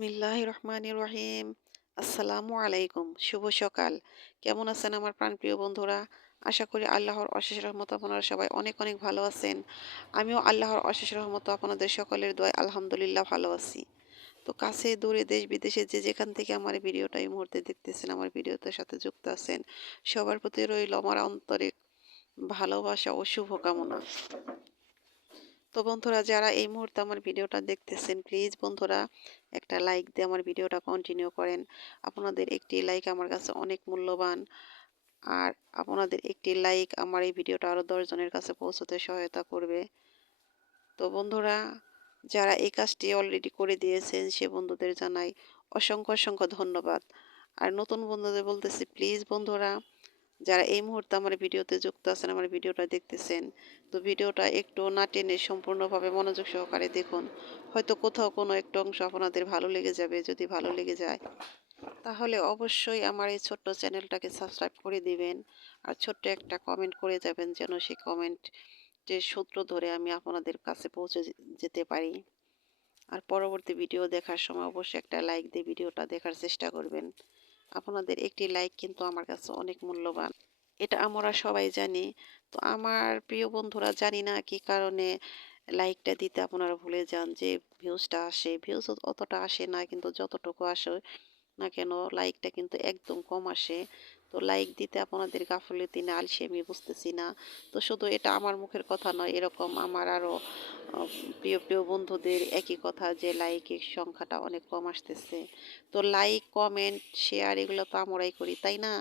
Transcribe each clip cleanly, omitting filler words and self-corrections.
বিসমিল্লাহির রহমানির রহিম। আসসালামু আলাইকুম। শুভ সকাল। কেমন আছেন আমার প্রাণপ্রিয় বন্ধুরা? আশা করি আল্লাহর অশেষ রহমতে আপনারা সবাই অনেক অনেক ভালো আছেন। আমিও আল্লাহর অশেষ রহমতে আপনাদের সকলের দোয়ায় আলহামদুলিল্লাহ ভালো আছি। তো কাছে দূরে দেশ বিদেশে যে যেখান থেকে আমার এই ভিডিওটা এই মুহূর্তে দেখতেছেন, আমার ভিডিওটার সাথে যুক্ত আছেন, সবার প্রতি রইল আমার আন্তরিক ভালোবাসা ও শুভকামনা। তো বন্ধুরা, যারা এই মুহূর্তে আমার ভিডিওটা দেখতেছেন, প্লিজ বন্ধুরা একটা লাইক দিয়ে আমার ভিডিওটা কন্টিনিউ করেন। আপনাদের একটি লাইক আমার কাছে অনেক মূল্যবান। আর আপনাদের একটি লাইক আমার এই ভিডিওটা আরও 10 জনের কাছে পৌঁছতে সহায়তা করবে। তো বন্ধুরা, যারা এই কাজটি অলরেডি করে দিয়েছেন সে বন্ধুদের জানাই অসংখ্য অসংখ্য ধন্যবাদ। আর নতুন বন্ধুদের বলতেছি, প্লিজ বন্ধুরা, যারা এই মুহূর্তে আমার ভিডিওতে যুক্ত আছেন, আমার ভিডিওটা দেখতেছেন, তো ভিডিওটা একটু না টেনে সম্পূর্ণভাবে মনোযোগ সহকারে দেখুন। হয়তো কোথাও কোনো একটু অংশ আপনাদের ভালো লেগে যাবে। যদি ভালো লেগে যায় তাহলে অবশ্যই আমার এই ছোট্ট চ্যানেলটাকে সাবস্ক্রাইব করে দিবেন। আর ছোট্ট একটা কমেন্ট করে যাবেন, যেন সেই কমেন্টের সূত্র ধরে আমি আপনাদের কাছে পৌঁছে যেতে পারি। আর পরবর্তী ভিডিও দেখার সময় অবশ্যই একটা লাইক দিয়ে ভিডিওটা দেখার চেষ্টা করবেন। আপনাদের একটি লাইক কিন্তু আমার কাছে অনেক মূল্যবান, এটা আমরা সবাই জানি। তো আমার প্রিয় বন্ধুরা, জানি না কি কারণে লাইকটা দিতে আপনারা ভুলে যান। যে ভিউজটা আসে, ভিউজ অতটা আসে না, কিন্তু যতটুকু আসে না কেন লাইকটা কিন্তু একদম কম আসে। তো লাইক দিতে আপনাদের গাফিলতি না আলসেমি বুঝতেছি না। তো শুধু এটা আমার মুখের কথা নয়, এরকম আমার আরও প্রিয় প্রিয় বন্ধুদের একই কথা, যে লাইকের সংখ্যাটা অনেক কম আসতেছে। তো লাইক কমেন্ট শেয়ার এগুলো তো আমরাই করি, তাই না?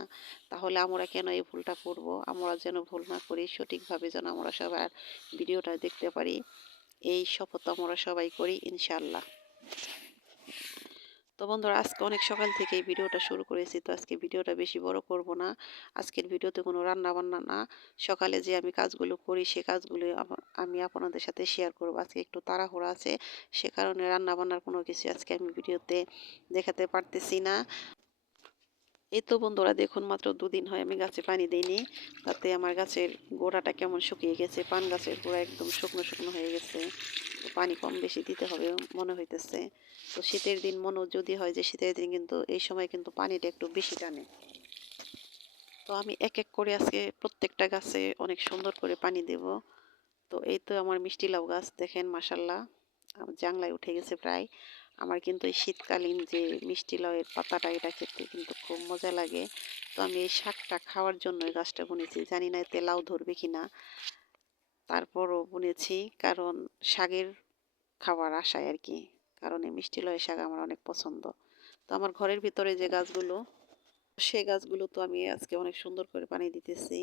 তাহলে আমরা কেন এই ভুলটা করব? আমরা যেন ভুল না করি, সঠিকভাবে যেন আমরা সবার ভিডিওটা দেখতে পারি, এই শপথ আমরা সবাই করি ইনশাল্লাহ। তো বন্ধুরা, আজকে অনেক সকাল থেকে এই ভিডিওটা শুরু করেছি। তো আজকে ভিডিওটা বেশি বড় করব না। আজকের ভিডিওতে কোনো রান্না বান্না না, সকালে যে আমি কাজগুলো করি সে কাজগুলো আমি আপনাদের সাথে শেয়ার করব। আজকে একটু তাড়াহুড়ো আছে, সে কারণে রান্না বান্নার কোনো কিছু আজকে আমি ভিডিওতে দেখাতে পারতেছি না। এই তো বন্ধুরা, দেখুন মাত্র 2 দিন হয় আমি গাছে পানি দিইনি, তাতে আমার গাছের গোড়াটা কেমন শুকিয়ে গেছে। পান গাছের গোড়া একদম শুকনো শুকনো হয়ে গেছে। তো পানি কম বেশি দিতে হবে মনে হইতেছে। তো শীতের দিন মনে যদি হয় যে শীতের দিন, কিন্তু এই সময় কিন্তু পানিটা একটু বেশি টানে। তো আমি এক এক করে আজকে প্রত্যেকটা গাছে অনেক সুন্দর করে পানি দেব। তো এই তো আমার মিষ্টি লাউ গাছ, দেখেন মাসাল্লাহ জাংলায় উঠে গেছে প্রায়। আমার কিন্তু এই শীতকালীন যে মিষ্টি লাউয়ের পাতাটা, এটা খেতে কিন্তু খুব মজা লাগে। তো আমি এই শাকটা খাওয়ার জন্য এই গাছটা বুনেছি, জানি না এতে লাউ ধরবে কিনা, তারপরও বুনেছি, কারণ শাকের খাওয়ার আশায় আর কি। কারণ এই মিষ্টি লাউয়ের শাক আমার অনেক পছন্দ। তো আমার ঘরের ভিতরে যে গাছগুলো, সেই গাছগুলো তো আমি আজকে অনেক সুন্দর করে পানি দিতেছি।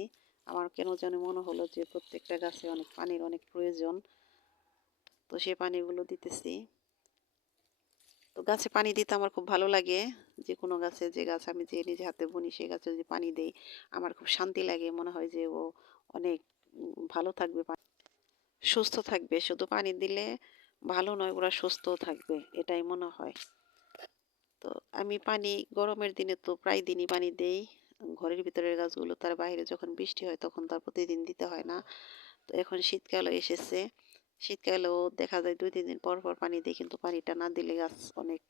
আমার কেন যেন মনে হলো যে প্রত্যেকটা গাছে অনেক পানির অনেক প্রয়োজন, তো সে পানিগুলো দিতেছি। তো গাছে পানি দিতে আমার খুব ভালো লাগে। যে কোনো গাছে, যে গাছ আমি যে নিজে হাতে বুনি, সেই গাছে যদি পানি দেই আমার খুব শান্তি লাগে। মনে হয় যে ও অনেক ভালো থাকবে, সুস্থ থাকবে। শুধু পানি দিলে ভালো নয়, ওরা সুস্থও থাকবে, এটাই মনে হয়। তো আমি পানি গরমের দিনে তো প্রায় দিনই পানি দেই ঘরের ভিতরের গাছগুলো। তার বাইরে যখন বৃষ্টি হয় তখন তার প্রতিদিন দিতে হয় না। তো এখন শীতকালও এসেছে, শীতকালেও দেখা যায় 2-3 দিন পর পর পানি দিই, কিন্তু পানিটা না দিলে গাছ অনেক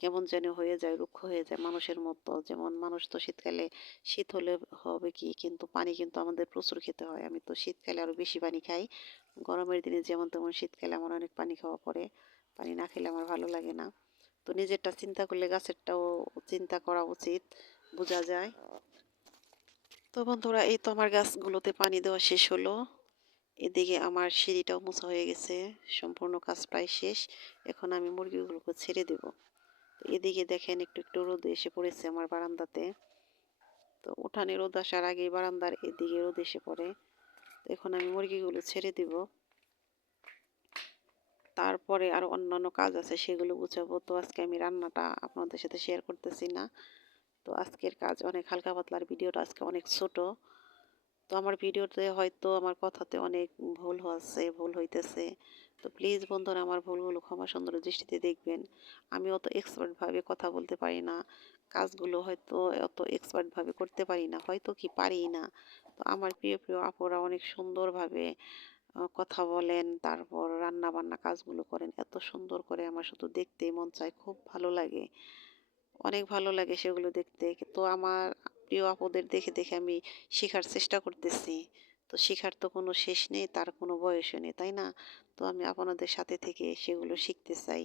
কেমন যেন হয়ে যায়, রুক্ষ হয়ে যায় মানুষের মতো। যেমন মানুষ তো শীতকালে শীত হলে হবে কি, কিন্তু পানি কিন্তু আমাদের প্রচুর খেতে হয়। আমি তো শীতকালে আরো বেশি পানি খাই। গরমের দিনে যেমন তেমন শীতকালে আমার অনেক পানি খাওয়া পড়ে। পানি না খেলে আমার ভালো লাগে না। তো নিজেরটা চিন্তা করলে গাছেরটাও চিন্তা করা উচিত, বোঝা যায়। তো বন্ধুরা, এই তো আমার গাছগুলোতে পানি দেওয়া শেষ হলো। এদিকে আমার সিঁড়িটাও মোছা হয়ে গেছে, সম্পূর্ণ কাজ প্রায় শেষ। এখন আমি মুরগিগুলোকে ছেড়ে দেব। তো এদিকে দেখেন একটু একটু রোদ এসে পড়েছে আমার বারান্দাতে। তো উঠানে রোদ আসার আগেই বারান্দার এদিকে রোদ এসে পড়ে। তো এখন আমি মুরগিগুলো ছেড়ে দিব। তারপরে আরো অন্যান্য কাজ আছে, সেগুলো গুছাবো। তো আজকে আমি রান্নাটা আপনাদের সাথে শেয়ার করতেছি না। তো আজকের কাজ অনেক হালকা পাতলার, ভিডিওটা আজকে অনেক ছোট। তো আমার ভিডিওতে হয়তো আমার কথাতে অনেক ভুল হইতেছে। তো প্লিজ বন্ধুরা, আমার ভুলগুলো ক্ষমা সুন্দর দৃষ্টিতে দেখবেন। আমি অত এক্সপার্টভাবে কথা বলতে পারি না, কাজগুলো হয়তো অত এক্সপার্টভাবে করতে পারি না, হয়তো কি পারি না। তো আমার প্রিয় প্রিয় আপুরা অনেক সুন্দরভাবে কথা বলেন, তারপর রান্না-বান্না কাজগুলো করেন। এত সুন্দর করে আমার শুধু দেখতেই মন চায়। খুব ভালো লাগে। অনেক ভালো লাগে সেগুলো দেখতে। তো আমার প্রিয় আপুদের দেখে আমি শিখার চেষ্টা করতেছি। তো শিখার তো কোনো শেষ নেই, তার কোনো বয়সও নেই, তাই না? তো আমি আপনাদের সাথে থেকে সেগুলো শিখতে চাই।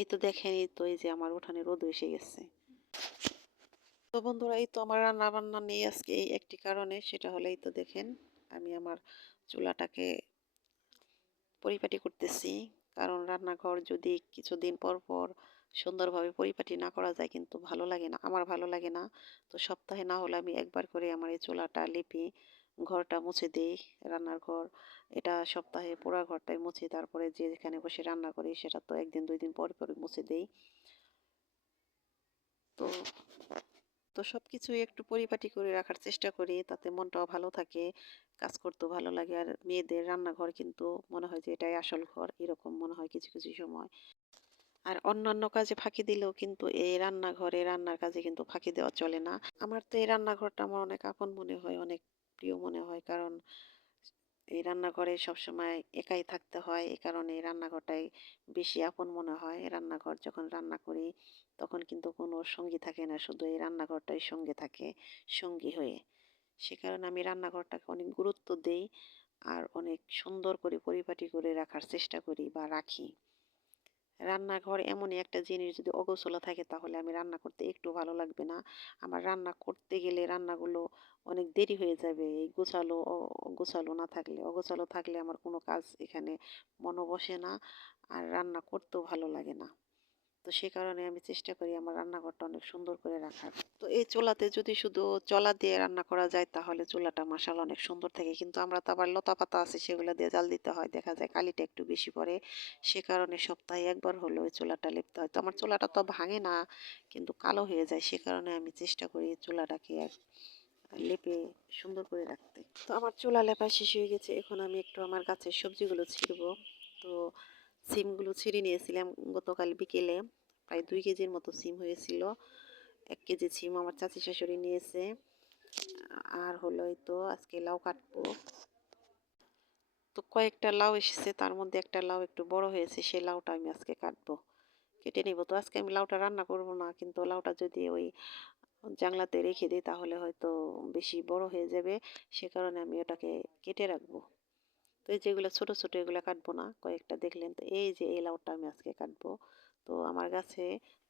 এই তো দেখেন, এই তো এই যে আমার উঠানে রোদ এসে গেছে। তো বন্ধুরা, এই তো আমার রান্না-বান্না নেই আজকে এই একটি কারণে, সেটা হলো এই তো দেখেন, আমি আমার চুলাটাকে পরিপাটি করতেছি। কারণ রান্নাঘর যদি কিছুদিন পর পর সুন্দরভাবে পরিপাটি না করা যায় কিন্তু ভালো লাগে না, আমার ভালো লাগে না। তো সপ্তাহে না হলে আমি একবার করে আমার এই চুলাটা লিপি, ঘরটা মুছে দেই, রান্নার ঘর। এটা সপ্তাহে পুরা ঘরটাই মুছি, তারপরে যেখানে বসে রান্না করি সেটা তো একদিন ২ দিন পর পর মুছে দেই। তো তো সবকিছুই একটু পরিপাটি করে রাখার চেষ্টা করি, তাতে মনটাও ভালো থাকে, কাজ করতেও ভালো লাগে। আর মেয়েদের রান্নাঘর কিন্তু মনে হয় যে এটাই আসল ঘর, এরকম মনে হয় কিছু কিছু সময়। আর অন্যান্য কাজে ফাঁকি দিলেও কিন্তু এই রান্নাঘরে রান্নার কাজে কিন্তু ফাঁকি দেওয়া চলে না। আমার তো এই রান্নাঘরটা আমার অনেক আপন মনে হয়, অনেক প্রিয় মনে হয়। কারণ এই রান্নাঘরে সবসময় একাই থাকতে হয়, এই কারণে এই রান্নাঘরটাই বেশি আপন মনে হয়। রান্নাঘর যখন রান্না করি তখন কিন্তু কোনো সঙ্গী থাকে না, শুধু এই রান্নাঘরটাই সঙ্গে থাকে, সঙ্গী হয়ে। সে কারণে আমি রান্নাঘরটাকে অনেক গুরুত্ব দেই আর অনেক সুন্দর করে পরিপাটি করে রাখার চেষ্টা করি বা রাখি। রান্নাঘর এমনই একটা জিনিস, যদি অগোছালো থাকে তাহলে আমি রান্না করতে একটু ভালো লাগবে না। আমার রান্না করতে গেলে রান্নাগুলো অনেক দেরি হয়ে যাবে এই গোছালো না থাকলে। অগোছালো থাকলে আমার কোনো কাজ এখানে মনও বসে না, আর রান্না করতেও ভালো লাগে না। তো সে কারণে আমি চেষ্টা করি আমার রান্নাঘরটা অনেক সুন্দর করে রাখার। তো এই চুলাতে যদি শুধু চলা দিয়ে রান্না করা যায় তাহলে চুলাটা মাশাআল্লাহ অনেক সুন্দর থাকে। কিন্তু আমরা তো আবার লতাপাতা আছে, সেগুলো দিয়ে জ্বাল দিতে হয়। দেখা যায় কালিটা একটু বেশি পড়ে। সে কারণে সপ্তাহে একবার হলেও ওই চুলাটা লেপতে হয়। তো আমার চুলাটা তো ভাঙে না, কিন্তু কালো হয়ে যায়। সে কারণে আমি চেষ্টা করি চুলাটাকে লেপে সুন্দর করে রাখতে। তো আমার চুলা লেপা শেষ হয়ে গেছে। এখন আমি একটু আমার গাছের সবজিগুলো ছিঁড়বো। তো সিমগুলো ছিঁড়ে নিয়েছিলাম গতকাল বিকেলে। প্রায় ২ কেজির মতো সিম হয়েছিল। ১ কেজি সিম আমার চাচী শাশুড়ি নিয়েছে। আর হলো এই তো আজকে লাউ কাটবো। তো কয়েকটা লাউ এসেছে, তার মধ্যে একটা লাউ একটু বড় হয়েছে, সেই লাউটা আমি আজকে কাটবো। কেটে নিব। তো আজকে আমি লাউটা রান্না করব না, কিন্তু লাউটা যদি ওই জাংলাতে রেখে দিই তাহলে হয়তো বেশি বড় হয়ে যাবে। সে কারণে আমি ওটাকে কেটে রাখবো। তো এই যেগুলো ছোট ছোট এগুলো কাটবো না, কয়েকটা দেখলেন তো, এই যে এই লাউটা আমি আজকে কাটবো। তো আমার গাছে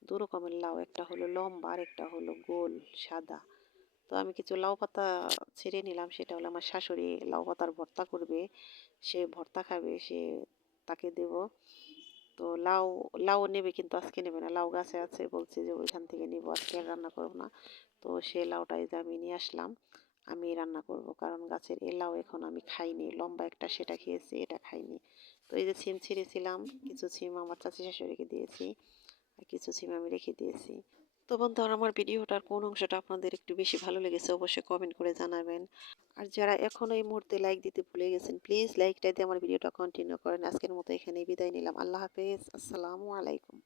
২ রকমের লাউ, একটা হলো লম্বা আর একটা হলো গোল সাদা। তো আমি কিছু লাউ পাতা ছিঁড়ে নিলাম, সেটা হলো আমার শাশুড়ি লাউ পাতার ভর্তা করবে, সে ভর্তা খাবে, তাকে দেব। তো লাউ নেবে, কিন্তু আজকে নেবে না, লাউ গাছে আছে, বলছে যে ওইখান থেকে নিব, আজকে আর রান্না করবো না। তো সে লাউটাই যে আমি নিয়ে আসলাম, আমি রান্না করব, কারণ গাছের এই লাউ এখন আমি খাইনি, লম্বা একটা সেটা খেয়েছি, এটা খাইনি। তো এই যে সিম ছিঁড়েছিলাম, কিছু সিম আমার চাচি শাশুড়িকে দিয়েছি আর কিছু সিম আমি রেখে দিয়েছি। তো বন্ধুরা, আমার ভিডিওটার কোন অংশটা আপনাদের একটু বেশি ভালো লেগেছে অবশ্যই কমেন্ট করে জানাবেন। আর যারা এখনো এই মুহূর্তে লাইক দিতে ভুলে গেছেন, প্লিজ লাইকটা দিয়ে আমার ভিডিওটা কন্টিনিউ করেন। আজকের মতো এখানেই বিদায় নিলাম। আল্লাহ হাফেজ, আসসালামু আলাইকুম।